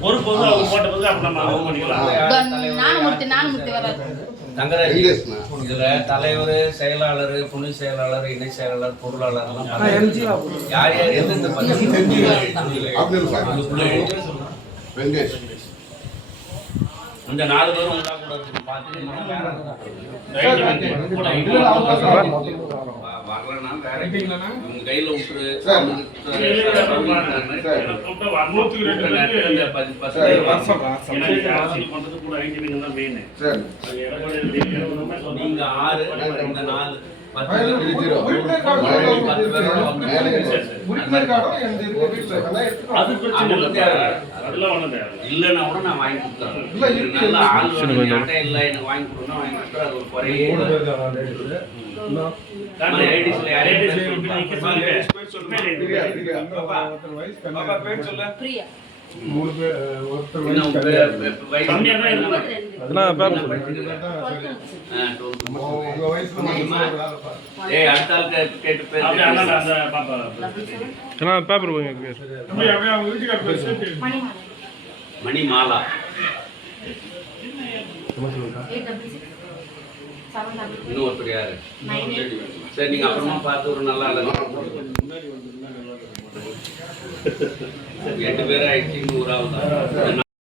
ஒரு பொது அவங்க போட்ட பிறகு அப்புறம் நம்ம இது பண்ணிக்கலாம். இதுல தலைவர் செயலாளர் துணை செயலாளர் இணை செயலாளர் பொருளாளர். யார் யார் எந்தெந்த இந்த நாலு பேரும் உண்டா கூட வேற உங்க கையில விட்டுரு. நீங்க ஆறு இந்த நாலு பத்து அது பிரச்சனை இல்லை. அதெல்லாம் தேவை இல்லைன்னா கூட நான் வாங்கி கொடுத்துறேன். நல்ல ஆள் வேணும் என்கிட்ட இல்லை எனக்கு வாங்கி கொடுக்கணும் வாங்கி கொடுத்துறேன் அது ஒரு குறையே இல்லை. நம்ம லேடிஸ்ல யாரையும் பேர் சொல்லுங்க. பிரியா இன்னும் உங்க பேர் வயசு அதெல்லாம் பேர் மணிமாலை மணி இன்னும் ஒருத்தர் யாரு? சரி நீங்க அப்புறமா பார்த்து ஒரு நல்ல எட்டு பேர் ஆயிடுச்சு நூறாவது